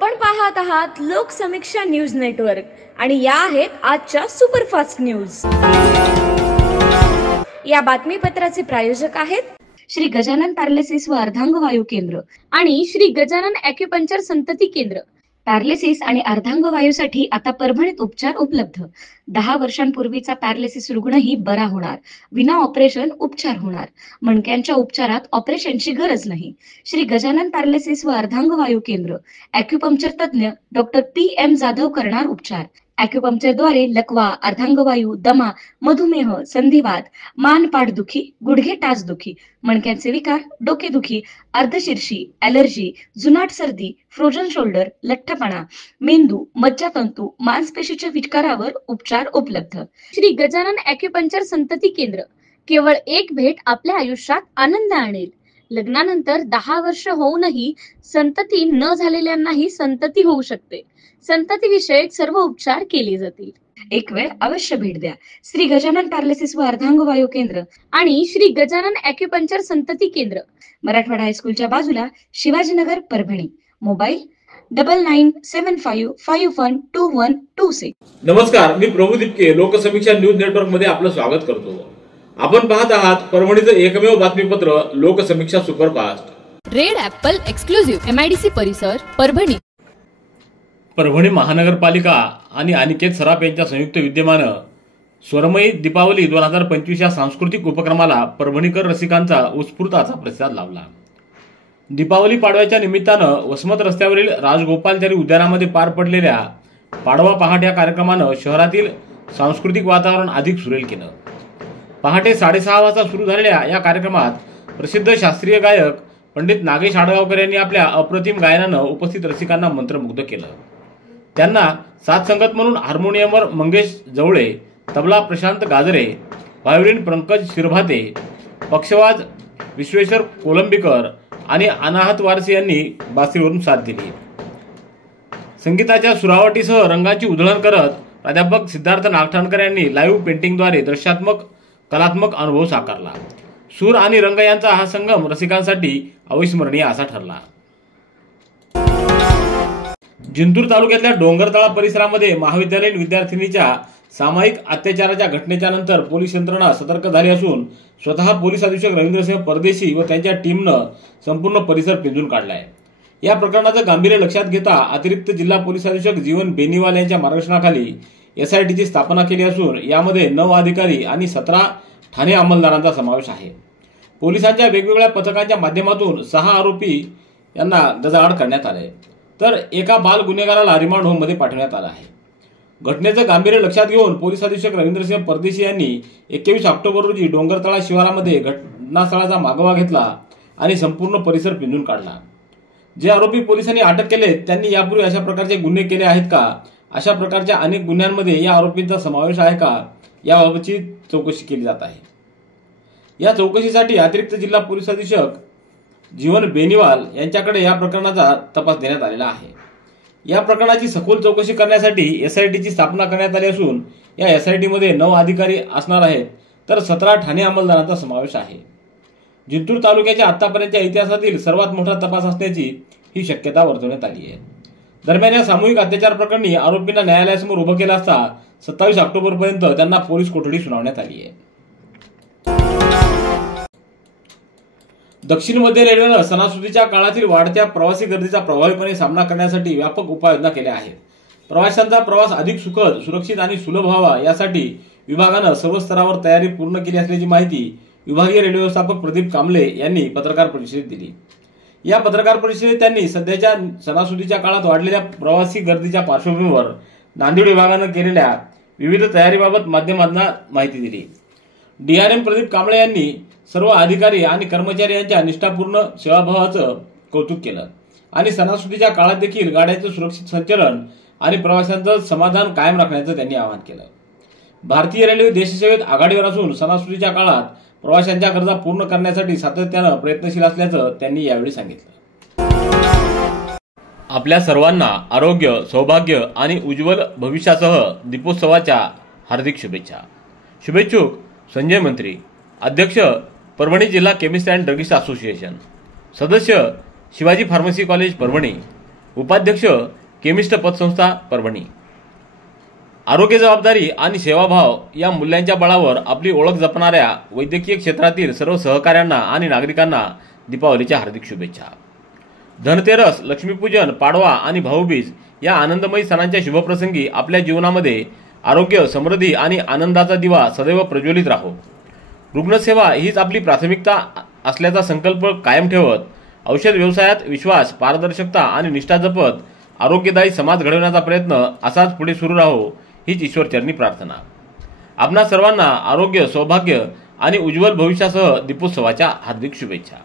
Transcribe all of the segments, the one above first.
आपण पाहत आहात लोकसमीक्षा न्यूज नेटवर्क आणि या आहेत आजच्या सुपरफास्ट न्यूज। या बातमीपत्राचे प्रायोजक आहेत श्री गजानन पॅरालिसिस व अर्धांगवायू केंद्र आणि श्री गजानन ॲक्युपंक्चर संतती केंद्र। पॅरालिसिस आणि अर्धांगवायूसाठी आता परभणीत उपचार उपलब्ध। 10 वर्षांपूर्वीचा पॅरालिसिस रुग्णही बरा होणार, विना ऑपरेशन उपचार होणार। मणक्यांच्या उपचारात ऑपरेशनची गरज नाही। श्री गजानन पॅरालिसिस व अर्धांगवायू केंद्र। ॲक्युपंक्चर तज्ञ डॉक्टर PM जाधव करणार उपचार। ॲक्युपंक्चरद्वारे लकवा, अर्धांगवायू, दमा, मधुमेह, संधिवात, मान पाठदुखी, गुडघे टाचदुखी, मणक्यांचे विकार, डोकेदुखी, अर्धशीर्षी, ॲलर्जी, जुनाट सर्दी, फ्रोजन शोल्डर, लठ्ठपणा, मेंदू, मज्जातंतू, मांसपेशीच्या विकारावर उपचार उपलब्ध। श्री गजानन ॲक्युपंक्चर संतती केंद्र। केवळ एक भेट आपल्या आयुष्यात आनंद आणेल। लग्नानंतर 10 वर्ष होऊनही संतती न झालेल्यांनाही संतती होऊ शकते। संतती विषयक सर्व उपचार केले जातील। एक वेळ अवश्य भेट द्या। श्री गजानन पॅरालिसिस व अर्धांगवायू केंद्र आणि श्री गजानन ॲक्युपंक्चर संतती केंद्र, मराठवाडा हायस्कूलच्या बाजूला, शिवाजीनगर, परभणी। मोबाईल 9975512126। नमस्कार, मी प्रभू दिपके लोकसमीक्षा न्यूज नेटवर्क मध्ये आपलं स्वागत करतो। आपण पाहत आहात परभणीचं एकमेव बातमीपत्र Loksamiksha superfast. Red Apple exclusive MIDC परिसर, परभणी। परभणी महानगरपालिका आणि अनिकेत सराफ यांच्या संयुक्त विद्यमानं स्वरमयी दीपावली 2025 या सांस्कृतिक उपक्रमाला परभणीकर रसिकांचा उत्स्फूर्त असा प्रतिसाद लाभला। दीपावली पाडव्याच्या निमित्तानं वसमत रस्त्यावरील राजगोपालचारी उद्यानामध्ये पार पडलेल्या पाडवा पहाट या कार्यक्रमानं शहरातील सांस्कृतिक वातावरण अधिक सुरेल केलं। पहाटे 6:30 वाजता सुरू झालेल्या या कार्यक्रमात प्रसिद्ध शास्त्रीय गायक पंडित नागेश आडगावकर यांनी आपल्या अप्रतिम गायनानं उपस्थित रसिकांना मंत्रमुग्ध केलं। त्यांना साथ संगत म्हणून हार्मोनियमवर मंगेश जवळे, तबला प्रशांत गाजरे, व्हायोलिन पंकज शिरभाते, पक्षवाज विश्वेश्वर कोलंबीकर आणि अनाहत वारसी यांनी बासरीवरून साथ दिली। संगीताच्या सुरावटीसह रंगाची उधळण करत प्राध्यापक सिद्धार्थ नागठाणकर यांनी लाईव्ह पेंटिंगद्वारे दृश्यात्मक कलात्मक अनुभव साकारला। सूर आणि रंग यांचा हा संगम रसिकांसाठी अविस्मरणीय असा ठरला। जिंतूर तालुक्यातल्या डोंगरतळा परिसरामध्ये महाविद्यालयीन विद्यार्थिनीच्या सामायिक अत्याचाराच्या घटनेच्या नंतर पोलीस यंत्रणा सतर्क झाली असून स्वतः पोलीस अधीक्षक रवींद्रसिंह परदेशी व त्यांच्या टीमनं संपूर्ण परिसर पिंजून काढलाय। या प्रकरणाचं गांभीर्य लक्षात घेता अतिरिक्त जिल्हा पोलीस अधीक्षक जीवन बेनीवाल यांच्या मार्गदर्शनाखाली SITची स्थापना केली असून यामध्ये 9 अधिकारी आणि 17 ठाणे अंमलदारांचा समावेश आहे। पोलिसांच्या वेगवेगळ्या पथकांच्या माध्यमातून 6 आरोपी यांना गजाआड करण्यात आले, तर एका बाल गुन्हेगाराला रिमांड होममध्ये पाठवण्यात आलं आहे। घटनेचं गांभीर्य लक्षात घेऊन पोलीस अधीक्षक रवींद्रसिंह परदेशी यांनी 21 ऑक्टोबर रोजी डोंगरतळा शिवारामध्ये घटनास्थळाचा मागोवा घेतला आणि संपूर्ण परिसर पिंजून काढला। जे आरोपी पोलिसांनी अटक केले त्यांनी यापूर्वी अशा प्रकारचे गुन्हे केले आहेत का, अशा प्रकारच्या अनेक गुन्ह्यांमध्ये या आरोपींचा समावेश आहे का, याबाबतची चौकशी केली जात आहे। या चौकशीसाठी अतिरिक्त जिल्हा पोलीस अधीक्षक जीवन बेनीवाल यांच्याकडे या प्रकरणाचा तपास देण्यात आलेला आहे। या प्रकरणाची सखोल चौकशी करण्यासाठी SITची स्थापना करण्यात आली असून या SITमध्ये 9 अधिकारी असणार आहेत, तर 17 ठाणे अंमलदारांचा समावेश आहे। जिंतूर तालुक्याच्या आतापर्यंतच्या इतिहासातील सर्वात मोठा तपास असण्याची ही शक्यता वर्तवण्यात आली आहे। दरम्यान या सामूहिक अत्याचार प्रकरणी आरोपींना न्यायालयासमोर उभं केलं असता 27 ऑक्टोबरपर्यंत त्यांना पोलीस कोठडी सुनावण्यात आली आहे। दक्षिण मध्य रेल्वेनं सणासुदीच्या काळातील वाढत्या प्रवासी गर्दीचा प्रभावीपणे सामना करण्यासाठी व्यापक उपाययोजना केल्या आहेत। प्रवाशांचा प्रवास अधिक सुखद, सुरक्षित आणि सुलभ व्हावा यासाठी विभागानं सर्व स्तरावर तयारी पूर्ण केली असल्याची माहिती विभागीय रेल्वे व्यवस्थापक प्रदीप कांबळे यांनी पत्रकार परिषदेत दिली। या पत्रकार परिषदेत त्यांनी सध्याच्या सणासुदीच्या काळात वाढलेल्या प्रवासी गर्दीच्या पार्श्वभूमीवर नांदेड विभागानं केलेल्या विविध तयारीबाबत माध्यमांना माहिती दिली। DRM प्रदीप कांबळे यांनी सर्व अधिकारी आणि कर्मचारी यांच्या निष्ठापूर्ण सेवाभावाचं कौतुक केलं आणि सणासुदीच्या काळात देखील गाड्यांचं सुरक्षित संचालन आणि प्रवाशांचं समाधान कायम राखण्याचं त्यांनी आवाहन केलं। भारतीय रेल्वे देशसेवेत आघाडीवर असून सणासुदीच्या काळात प्रवाशांच्या गरजा पूर्ण करण्यासाठी सातत्यानं प्रयत्नशील असल्याचं त्यांनी यावेळी सांगितलं। आपल्या सर्वांना आरोग्य, सौभाग्य आणि उज्ज्वल भविष्यासह दीपोत्सवाच्या हार्दिक शुभेच्छा। शुभेच्छुक संजय मंत्री, अध्यक्ष परभणी जिल्हा केमिस्ट अँड ड्रगिस्ट असोसिएशन, सदस्य शिवाजी फार्मसी कॉलेज परभणी, उपाध्यक्ष केमिस्ट पतसंस्था परभणी। आरोग्य जबाबदारी आणि सेवाभाव या मूल्यांच्या बळावर आपली ओळख जपणाऱ्या वैद्यकीय क्षेत्रातील सर्व सहकाऱ्यांना आणि नागरिकांना दीपावलीच्या हार्दिक शुभेच्छा। धनतेरस, लक्ष्मीपूजन, पाडवा आणि भाऊबीज या आनंदमयी सणांच्या शुभप्रसंगी आपल्या जीवनामध्ये आरोग्य, समृद्धी आणि आनंदाचा दिवा सदैव प्रज्वलित राहो। रुग्णसेवा हीच आपली प्राथमिकता असल्याचा संकल्प कायम ठेवत औषध व्यवसायात विश्वास, पारदर्शकता आणि निष्ठा जपत आरोग्यदायी समाज घडवण्याचा प्रयत्न असाच पुढे सुरू राहो हीच ईश्वरचरणी प्रार्थना। आपणा सर्वांना आरोग्य, सौभाग्य आणि उज्ज्वल भविष्यासह दीपोत्सवाच्या हार्दिक शुभेच्छा।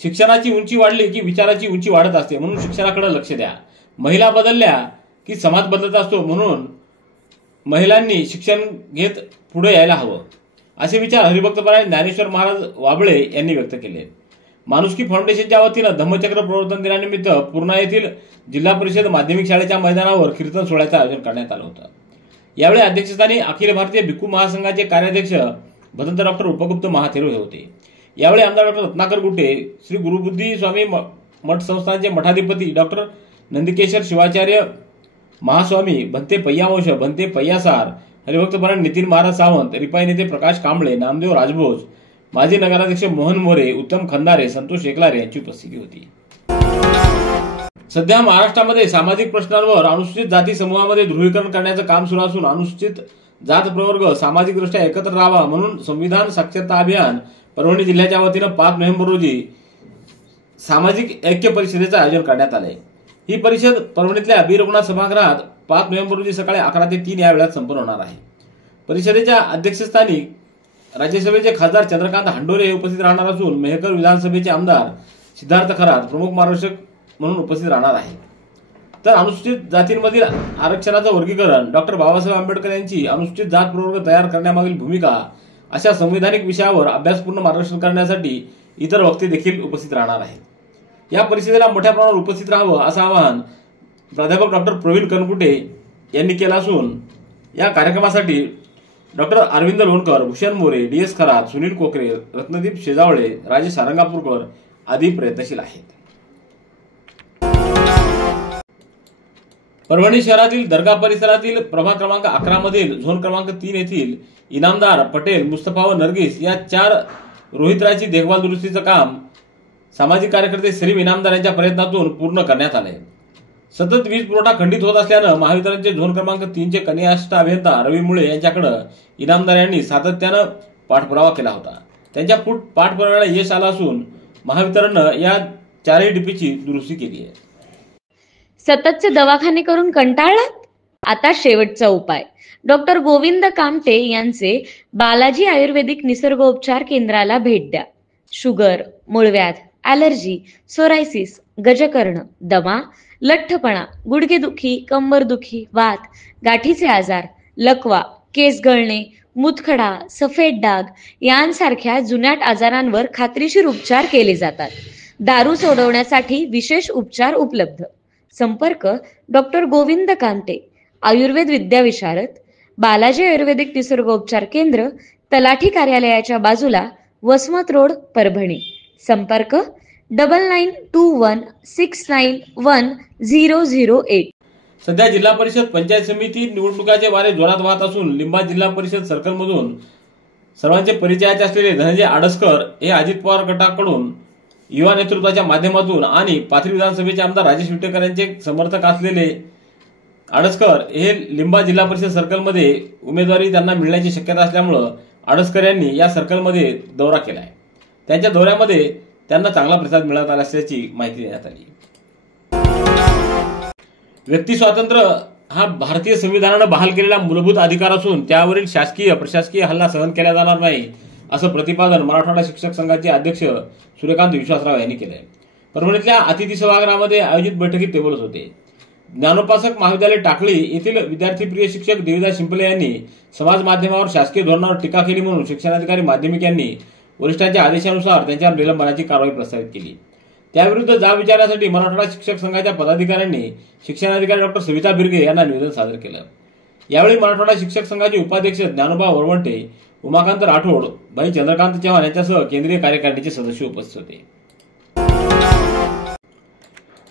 शिक्षणाची उंची वाढली की विचाराची उंची वाढत असते, म्हणून शिक्षणाकडे लक्ष द्या। महिला बदलल्या की समाज बदलत असतो, म्हणून महिलांनी शिक्षण घेत पुढे यायला हवं, असे विचार हरिभक्तपरायण ज्ञानेश्वर महाराज वाबळे यांनी व्यक्त केले। माणुसकी फाउंडेशनच्या वतीनं धम्मचक्र प्रवर्तन दिनानिमित्त पूर्णा येथील जिल्हा परिषद माध्यमिक शाळेच्या मैदानावर कीर्तन सोहळ्याचं आयोजन करण्यात आलं होतं। यावेळी अध्यक्षस्थानी अखिल भारतीय भिक्खू महासंघाचे कार्याध्यक्ष भदंत डॉक्टर उपगुप्त महाथेरो हे होते। यावेळी आमदार डॉक्टर रत्नाकर गुटे, श्री गुरुबुद्धी स्वामी मठ संस्थानचे मठाधिपती डॉक्टर नंदिकेश्वर शिवाचार्य महास्वामी, भंते पय्यावंश, भंते पय्यासार, हरिभक्तपरायण नितीन महाराज सावंत, रिपाई नेते प्रकाश कांबळे, नामदेव राजभोज, माजी नगराध्यक्ष मोहन मोरे, उत्तम खंदारे, संतोष एकलारे यांची उपस्थिती होती। सध्या महाराष्ट्रामध्ये सामाजिक प्रश्नांवर अनुसूचित जाती समूहामध्ये ध्रुवीकरण करण्याचं काम सुरू असून अनुसूचित जात प्रवर्ग सामाजिकदृष्ट्या एकत्र राहावा म्हणून संविधान साक्षरता अभियान परभणी जिल्ह्याच्या वतीनं 5 नोव्हेंबर रोजी सामाजिक ऐक्य परिषदेचं आयोजन करण्यात आले। ही परिषद परभणीतल्या बीरगुणा सभागृहात 5 नोव्हेंबर रोजी सकाळी 11 ते 3 या वेळात संपन्न होणार आहे। परिषदेच्या अध्यक्षस्थानी राज्यसभेचे खासदार चंद्रकांत हांडोरे हे उपस्थित राहणार असून मेहकर विधानसभेचे आमदार सिद्धार्थ खरात प्रमुख मार्गदर्शक म्हणून उपस्थित राहणार आहेत। तर अनुसूचित जातींमधील आरक्षणाचं वर्गीकरण, डॉक्टर बाबासाहेब आंबेडकर यांची अनुसूचित जात प्रवर्ग तयार करण्यामागील भूमिका अशा संवैधानिक विषयावर अभ्यासपूर्ण मार्गदर्शन करण्यासाठी इतर वक्ते देखील उपस्थित राहणार आहेत। या परिषदेला मोठ्या प्रमाणावर उपस्थित राहावं असं आवाहन प्राध्यापक डॉक्टर प्रवीण कनकुटे यांनी केलं असून या कार्यक्रमासाठी डॉक्टर अरविंद लोणकर, भूषण मोरे, DS खरात, सुनील कोकरे, रत्नदीप शेजावळे, राजेश सारंगापूरकर आदी प्रयत्नशील आहेत। परभणी शहरातील दर्गा परिसरातील प्रभाग क्रमांक 11 मधील झोन क्रमांक 3 येथील इनामदार पटेल, मुस्तफा व नरगिस या 4 रोहित्राची देखभाल दुरुस्तीचं काम सामाजिक कार्यकर्ते सलीम इनामदार यांच्या प्रयत्नातून पूर्ण करण्यात आले। सतत वीज पुरवठा खंडित होत असल्यानं महावितरणचे झोन क्रमांक 3 चे कनिष्ठ अभियंता रवी मुळे यांच्याकडे इनामदार यांनी सातत्यानं पाठपुरावा केला होता। त्यांच्या पाठपुराव्याला यश आलं असून महावितरणनं या 4ही डीपीची दुरुस्ती केली आहे। सततचे दवाखाने करून कंटाळलात? आता शेवटचा उपाय डॉक्टर गोविंद कामटे यांचे बालाजी आयुर्वेदिक निसर्गोपचार केंद्राला भेट द्या। शुगर, मूळव्याध, ॲलर्जी, सोरायसिस, गजकर्ण, दमा, लठ्ठपणा, गुडघेदुखी, कंबरदुखी, वात, गाठीचे आजार, लकवा, केस गळणे, मुतखडा, सफेद डाग यांसारख्या जुनाट आजारांवर खात्रीशीर उपचार केले जातात। दारू सोडवण्यासाठी विशेष उपचार उपलब्ध। संपर्क डॉक्टर गोविंद कामटे, आयुर्वेद विद्याविशारद, बालाजी आयुर्वेदिक निसर्गोपचार केंद्र, तलाठी कार्यालयाच्या बाजूला, वसमत रोड, परभणी। संपर्क 9921691008। सध्या जिल्हा परिषद पंचायत समिती निवडणुकाचे वारे जोरात वाहत असून लिंबा जिल्हा परिषद सर्कलमधून सर्वांचे परिचयाचे असलेले धनंजय आडसकर हे अजित पवार गटाकडून युवा नेतृत्वाच्या माध्यमातून आणि पाथरी विधानसभेचे आमदार राजेश विटेकर यांचे समर्थक असलेले आडसकर हे लिंबा जिल्हा परिषद सर्कलमध्ये उमेदवारी त्यांना मिळण्याची शक्यता असल्यामुळे आडसकर यांनी या सर्कलमध्ये दौरा केला आहे। त्यांच्या दौऱ्यामध्ये त्यांना चांगला प्रतिसाद मिळत आला असल्याची माहिती देण्यात आली। व्यक्ती स्वातंत्र्य हा भारतीय संविधानानं बहाल केलेला मूलभूत अधिकार असून त्यावरील शासकीय प्रशासकीय हल्ला सहन केला जाणार नाही असं प्रतिपादन मराठवाडा शिक्षक संघाचे अध्यक्ष सूर्यकांत विश्वासराव यांनी केलंय। परभणीतल्या अतिथी सभागृहामध्ये आयोजित बैठकीत ते बोलत होते। ज्ञानोपासक महाविद्यालय टाकळी येथील विद्यार्थीप्रिय शिक्षक देविदास शिंपले यांनी समाज माध्यमावर शासकीय धोरणावर टीका केली म्हणून शिक्षणाधिकारी माध्यमिक यांनी वरिष्ठांच्या आदेशानुसार त्यांच्यावर निलंबनाची कारवाई प्रस्तावित केली। त्याविरुद्ध जाब विचारण्यासाठी मराठवाडा शिक्षक संघाच्या पदाधिकाऱ्यांनी शिक्षणाधिकारी डॉक्टर सविता बिर्गे यांना निवेदन सादर केलं। यावेळी मराठवाडा शिक्षक संघाचे उपाध्यक्ष ज्ञानोबा वरवंटे, उमाकांत राठोड, भाई चंद्रकांत चव्हाण यांच्यासह केंद्रीय कार्यकारिणीचे सदस्य उपस्थित होते।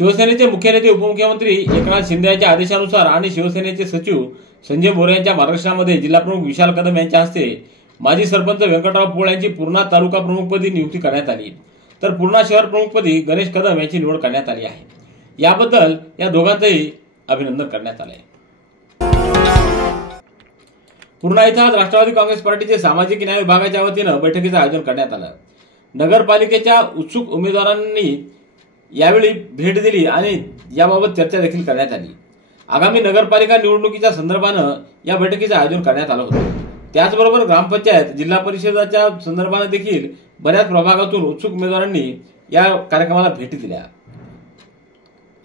शिवसेनेचे मुख्य नेते उपमुख्यमंत्री एकनाथ शिंदे यांच्या आदेशानुसार आणि शिवसेनेचे सचिव संजय बोरे यांच्या मार्गदर्शनामध्ये जिल्हाप्रमुख विशाल कदम यांच्या हस्ते माजी सरपंच व्यंकटराव पोळ यांची पूर्णा तालुका प्रमुखपदी नियुक्ती करण्यात आली, तर पूर्णा शहर प्रमुखपदी गणेश कदम यांची निवड करण्यात आली आहे. याबद्दल या दोघांचेही अभिनंदन करण्यात आले. पूर्णा इथं आज राष्ट्रवादी काँग्रेस पार्टीचे सामाजिक न्याय विभागाच्या वतीनं बैठकीचं आयोजन करण्यात आलं. नगरपालिकेच्या उत्सुक उमेदवारांनी यावेळी भेट दिली आणि याबाबत चर्चा देखील करण्यात आली. आगामी नगरपालिका निवडणुकीच्या संदर्भानं या बैठकीचं आयोजन करण्यात आलं होतं. त्याचबरोबर ग्रामपंचायत, जिल्हा परिषदाच्या संदर्भानं देखील बऱ्याच प्रभागातून उत्सुक उमेदवारांनी या कार्यक्रमाला भेटी दिल्या.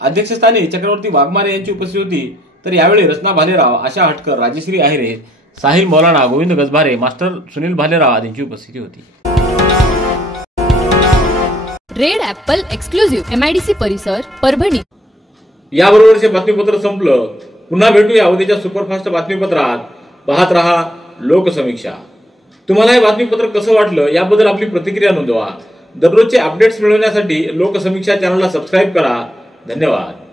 अध्यक्षस्थानी चक्रवर्ती वाघमारे यांची उपस्थिती होती, तर यावेळी रचना भालेराव, आशा हटकर, राजश्री आहेरे, साहिल मौलाना, गोविंद गजभारे, मास्टर सुनील भालेराव आदींची उपस्थिती होती. रेड ॲपल एक्सक्लुझिव्ह MIDC परिसर परभणी. याबरोबरचे बातमीपत्र संपलं. पुन्हा भेटूया उद्याच्या सुपरफास्ट बातमीपत्रात. पाहत रहा लोकसमीक्षा. तुम्हाला हे बातमीपत्र कसं वाटलं याबद्दल आपली प्रतिक्रिया नोंदवा. दररोजचे अपडेट्स मिळवण्यासाठी लोकसमीक्षा चॅनलला सबस्क्राईब करा. धन्यवाद.